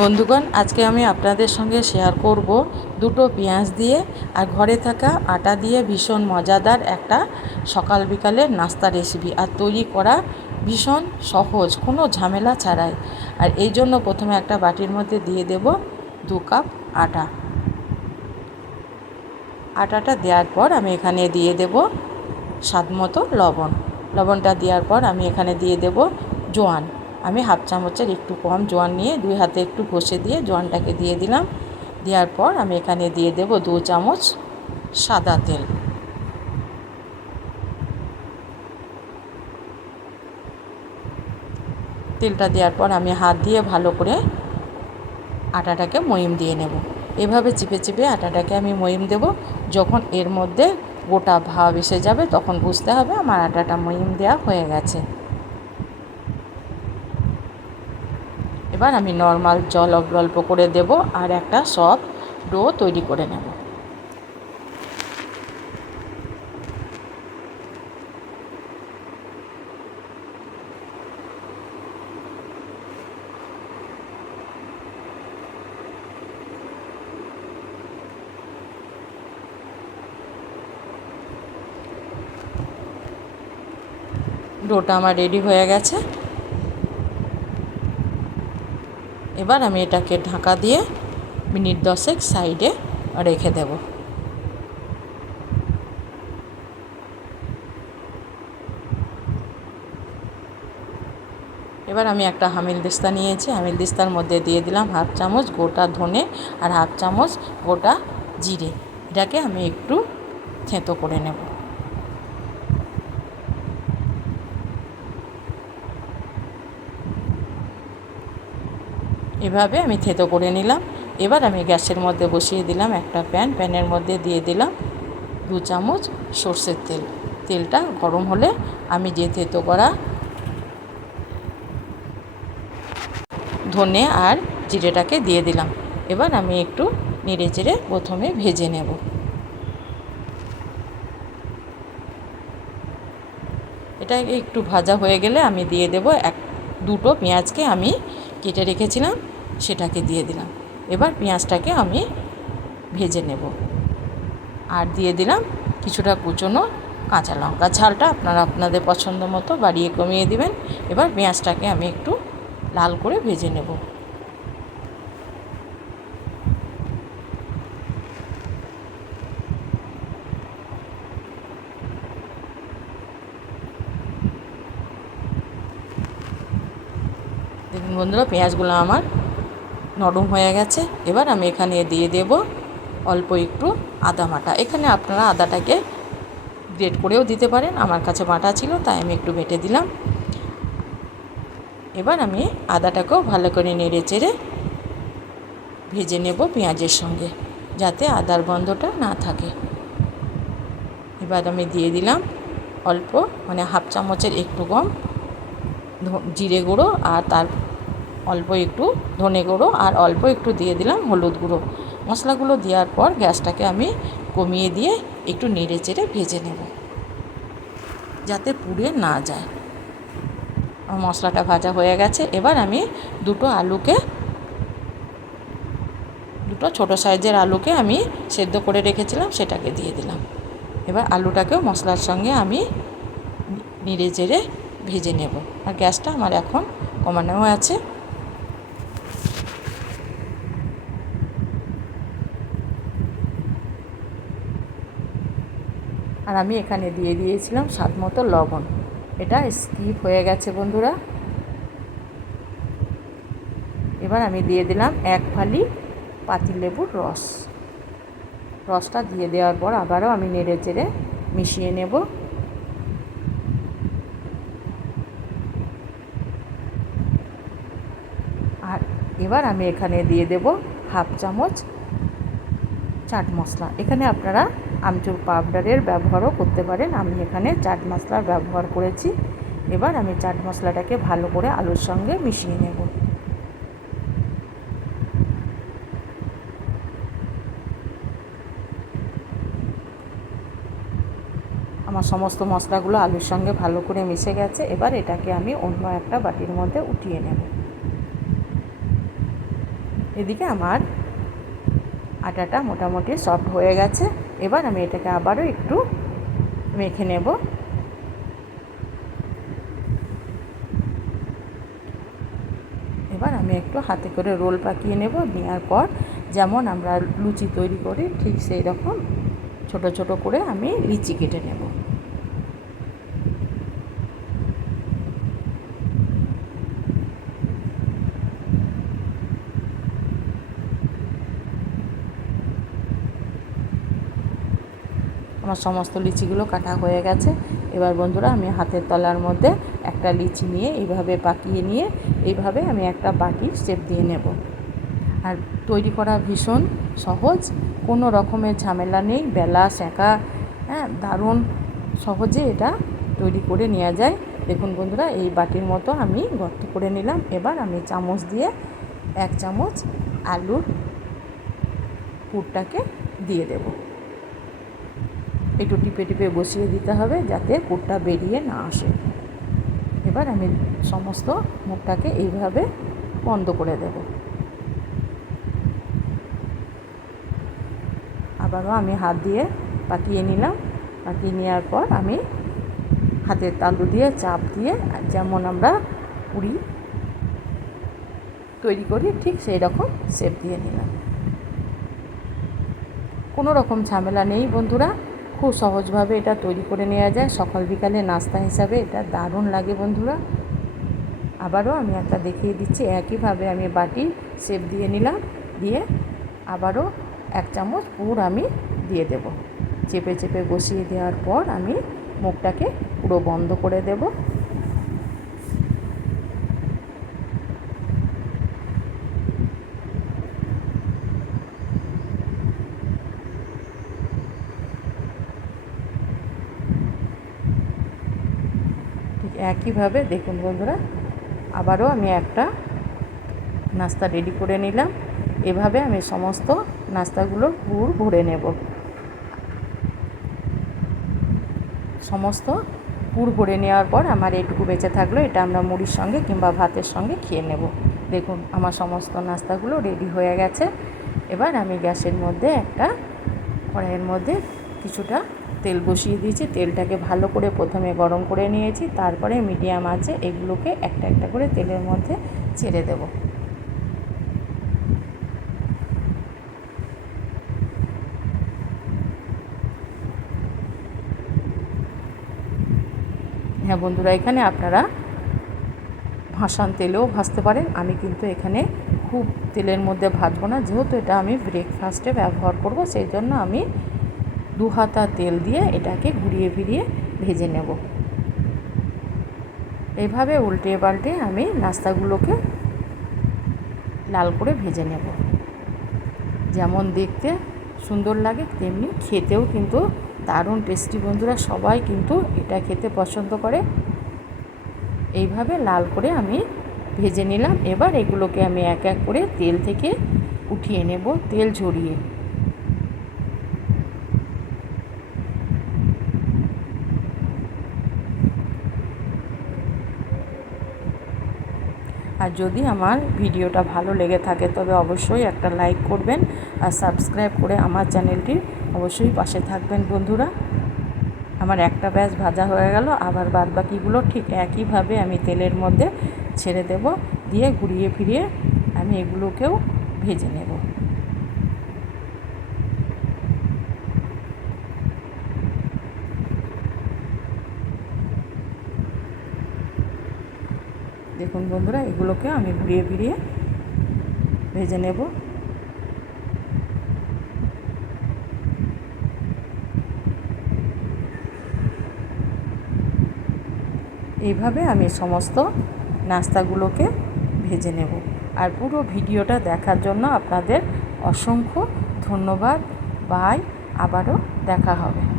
বন্ধুগণ, আজকে আমি আপনাদের সঙ্গে শেয়ার করব দুটো পেঁয়াজ দিয়ে আর ঘরে থাকা আটা দিয়ে ভীষণ মজাদার একটা সকাল বিকালের নাস্তা রেসিপি আর তৈরি করা ভীষণ সহজ, কোনো ঝামেলা ছাড়াই। আর এই জন্য প্রথমে একটা বাটির মধ্যে দিয়ে দেব দু কাপ আটা। আটাটা দেওয়ার পর আমি এখানে দিয়ে দেব স্বাদ মতো লবণ। লবণটা দেওয়ার পর আমি এখানে দিয়ে দেব জোয়ান। আমি হাফ চামচের একটু কম জোয়ান নিয়ে দুই হাতে একটু ঘষে দিয়ে জোয়ানটাকে দিয়ে দিলাম। দেওয়ার পর আমি এখানে দিয়ে দেব দু চামচ সাদা তেল। তেলটা দেওয়ার পর আমি হাত দিয়ে ভালো করে আটাটাকে মহিম দিয়ে নেব। এভাবে চিপে চিপে আটাটাকে আমি মহিম দেব। যখন এর মধ্যে গোটা ভাব এসে যাবে তখন বুঝতে হবে আমার আটাটা মহিম দেওয়া হয়ে গেছে। এবার আমি নর্মাল জল অল্প অল্প করে দেব আর একটা সফট ডো তৈরি করে নেব। ডোটা আমার রেডি হয়ে গেছে। এবার আমি এটাকে ঢাকা দিয়ে মিনিট দশেক সাইডে রেখে দেব। এবার আমি একটা হামিল দিস্তা নিয়েছি। হামিল দিস্তার মধ্যে দিয়ে দিলাম হাফ চামচ গোটা ধনে আর হাফ চামচ গোটা জিরে। এটাকে আমি একটু থেঁতো করে নেব। এভাবে আমি থেতো করে নিলাম। এবার আমি গ্যাসের মধ্যে বসিয়ে দিলাম একটা প্যান। প্যানের মধ্যে দিয়ে দিলাম দু চামচ সর্ষের তেল। তেলটা গরম হলে আমি যে থেতো করা ধনে আর জিরেটাকে দিয়ে দিলাম। এবার আমি একটু নেড়ে চেড়ে প্রথমে ভেজে নেব। এটা একটু ভাজা হয়ে গেলে আমি দিয়ে দেব এক, দুটো পেঁয়াজকে আমি কেটে রেখেছিলাম। সেটাকে দিয়ে দিলাম। এবার পেঁয়াজটাকে আমি ভেজে নেব। আর দিয়ে দিলাম কিছুটা কুচনো কাঁচা লঙ্কা ঝালটা। আপনারা আপনাদের পছন্দ মতো বাড়িয়ে কমিয়ে দিবেন। এবার পেঁয়াজটাকে আমি একটু লাল করে ভেজে নেব। বন্ধুরা, পেঁয়াজগুলো আমার নরম হয়ে গেছে। এবার আমি এখানে দিয়ে দেব অল্প একটু আদা বাটা। এখানে আপনারা আদাটাকে গ্রেট করেও দিতে পারেন। আমার কাছে বাটা ছিল, তাই আমি একটু বেটে দিলাম। এবার আমি আদাটাকেও ভালো করে নেড়ে চেড়ে ভেজে নেব পেঁয়াজের সঙ্গে, যাতে আদার গন্ধটা না থাকে। এবার আমি দিয়ে দিলাম অল্প মানে হাফ চামচের একটু কম জিরে গুঁড়ো আর তার অল্প একটু ধনে গুঁড়ো আর অল্প একটু দিয়ে দিলাম হলুদ গুঁড়ো। মশলাগুলো দেওয়ার পর গ্যাসটাকে আমি কমিয়ে দিয়ে একটু নেড়ে চেড়ে ভেজে নেব, যাতে পুড়ে না যায়। আমার মশলাটা ভাজা হয়ে গেছে। এবার আমি দুটো আলুকে, দুটো ছোটো সাইজের আলুকে আমি সেদ্ধ করে রেখেছিলাম, সেটাকে দিয়ে দিলাম। এবার আলুটাকেও মশলার সঙ্গে আমি নেড়ে চেড়ে ভেজে নেব। আর গ্যাসটা আমার এখন কমানো আছে। আমি এখানে দিয়ে দিয়েছিলাম স্বাদ মতো লবণ। এটা স্কিপ হয়ে গেছে বন্ধুরা। এবার আমি দিয়ে দিলাম এক ফালি পাতিলেবুর রস। রসটা দিয়ে দেওয়ার পর আবারও আমি নেড়ে চেড়ে মিশিয়ে নেব। আর এবার আমি এখানে দিয়ে দেব হাফ চামচ চাট মশলা। এখানে আপনারা আমচুর পাউডারের ব্যবহারও করতে পারেন। আমি এখানে চাট মশলার ব্যবহার করেছি। এবার আমি চাট মশলাটাকে ভালো করে আলুর সঙ্গে মিশিয়ে নেব। আমার সমস্ত মশলাগুলো আলুর সঙ্গে ভালো করে মিশে গেছে। এবার এটাকে আমি অন্য একটা বাটির মধ্যে উঠিয়ে নেব। এদিকে আমার আটাটা মোটামুটি সফট হয়ে গেছে। এবার আমি এটাকে আবারও একটু মেখে নেব। এবার আমি একটু হাতে করে রোল পাকিয়ে নেব। নেওয়ার পর যেমন আমরা লুচি তৈরি করি, ঠিক সেই রকম ছোট ছোট করে আমি লিচি কেটে নেব। আমার সমস্ত লিচিগুলো কাটা হয়ে গেছে। এবার বন্ধুরা, আমি হাতের তলার মধ্যে একটা লিচি নিয়ে এইভাবে পাকিয়ে নিয়ে এইভাবে আমি একটা বাটির শেপ দিয়ে নেব। আর তৈরি করা ভীষণ সহজ, কোনো রকমের ঝামেলা নেই, বেলা সেঁকা হ্যাঁ দারুণ সহজে এটা তৈরি করে নেওয়া যায়। দেখুন বন্ধুরা, এই বাটির মতো আমি গর্ত করে নিলাম। এবার আমি চামচ দিয়ে এক চামচ আলুর পুরটাকে দিয়ে দেবো। একটু টিপে টিপে বসিয়ে দিতে হবে যাতে পুরটা বেরিয়ে না আসে। এবার আমি সমস্ত মুখটাকে এইভাবে বন্ধ করে দেব। আবারও আমি হাত দিয়ে পাকিয়ে নিলাম। পাকিয়ে নেওয়ার পর আমি হাতের তালু দিয়ে চাপ দিয়ে যেমন আমরা পুরি তৈরি করি ঠিক সেই রকম শেপ দিয়ে নিলাম। কোনো রকম ঝামেলা নেই বন্ধুরা। খুব সহজভাবে এটা তৈরি করে নেওয়া যায়। সকাল বিকালে নাস্তা হিসাবে এটা দারুণ লাগে বন্ধুরা। আবারও আমি একটা দেখিয়ে দিচ্ছি। একইভাবে আমি বাটি সেপ দিয়ে নিলাম। দিয়ে আবারও এক চামচ পুর আমি দিয়ে দেব। চেপে চেপে বসিয়ে দেওয়ার পর আমি মুখটাকে পুরো বন্ধ করে দেবো। একইভাবে দেখুন বন্ধুরা, আবারও আমি একটা নাস্তা রেডি করে নিলাম। এভাবে আমি সমস্ত নাস্তাগুলোর পুর ভরে নেব। সমস্ত পুর ভরে নেওয়ার পর আমার এইটুকু বেঁচে থাকল, এটা আমরা মুড়ির সঙ্গে কিংবা ভাতের সঙ্গে খেয়ে নেব। দেখুন, আমার সমস্ত নাস্তাগুলো রেডি হয়ে গেছে। এবার আমি গ্যাসের মধ্যে একটা কড়াইয়ের মধ্যে কিছুটা তেল বসিয়ে দিয়েছি। তেলটাকে ভালো করে প্রথমে গরম করে নিয়েছি। তারপরে মিডিয়াম আছে এগুলোকে একটা একটা করে তেলের মধ্যে ছেড়ে দেব। হ্যাঁ বন্ধুরা, এখানে আপনারা ভাসান তেলেও ভাজতে পারেন। আমি কিন্তু এখানে খুব তেলের মধ্যে ভাজবো না। যেহেতু এটা আমি ব্রেকফাস্টে ব্যবহার করব, সেই জন্য আমি দু হাতা তেল দিয়ে এটাকে ঘুরিয়ে ফিরিয়ে ভেজে নেব। এইভাবে উল্টে পাল্টে আমি নাস্তাগুলোকে লাল করে ভেজে নেব। যেমন দেখতে সুন্দর লাগে, তেমনি খেতেও কিন্তু দারুণ টেস্টি। বন্ধুরা, সবাই কিন্তু এটা খেতে পছন্দ করে। এইভাবে লাল করে আমি ভেজে নিলাম। এবার এগুলোকে আমি এক এক করে তেল থেকে উঠিয়ে নেব, তেল ঝরিয়ে। আর যদি আমার ভিডিওটা ভালো লেগে থাকে, তবে অবশ্যই একটা লাইক করবেন আর সাবস্ক্রাইব করে আমার চ্যানেলটি অবশ্যই পাশে থাকবেন বন্ধুরা। আমার একটা ব্যাস ভাজা হয়ে গেল, আবার বাদ বাকিগুলো ঠিক একইভাবে আমি তেলের মধ্যে ছেড়ে দেব, দিয়ে ঘুরিয়ে ফিরিয়ে আমি এগুলোকেও ভেজে নেব। দেখুন বন্ধুরা, এগুলোকে আমি ঘুরিয়ে ফিরিয়ে ভেজে নেব। এইভাবে আমি সমস্ত নাস্তাগুলোকে ভেজে নেব। আর পুরো ভিডিওটা দেখার জন্য আপনাদের অসংখ্য ধন্যবাদ। বাই, আবারও দেখা হবে।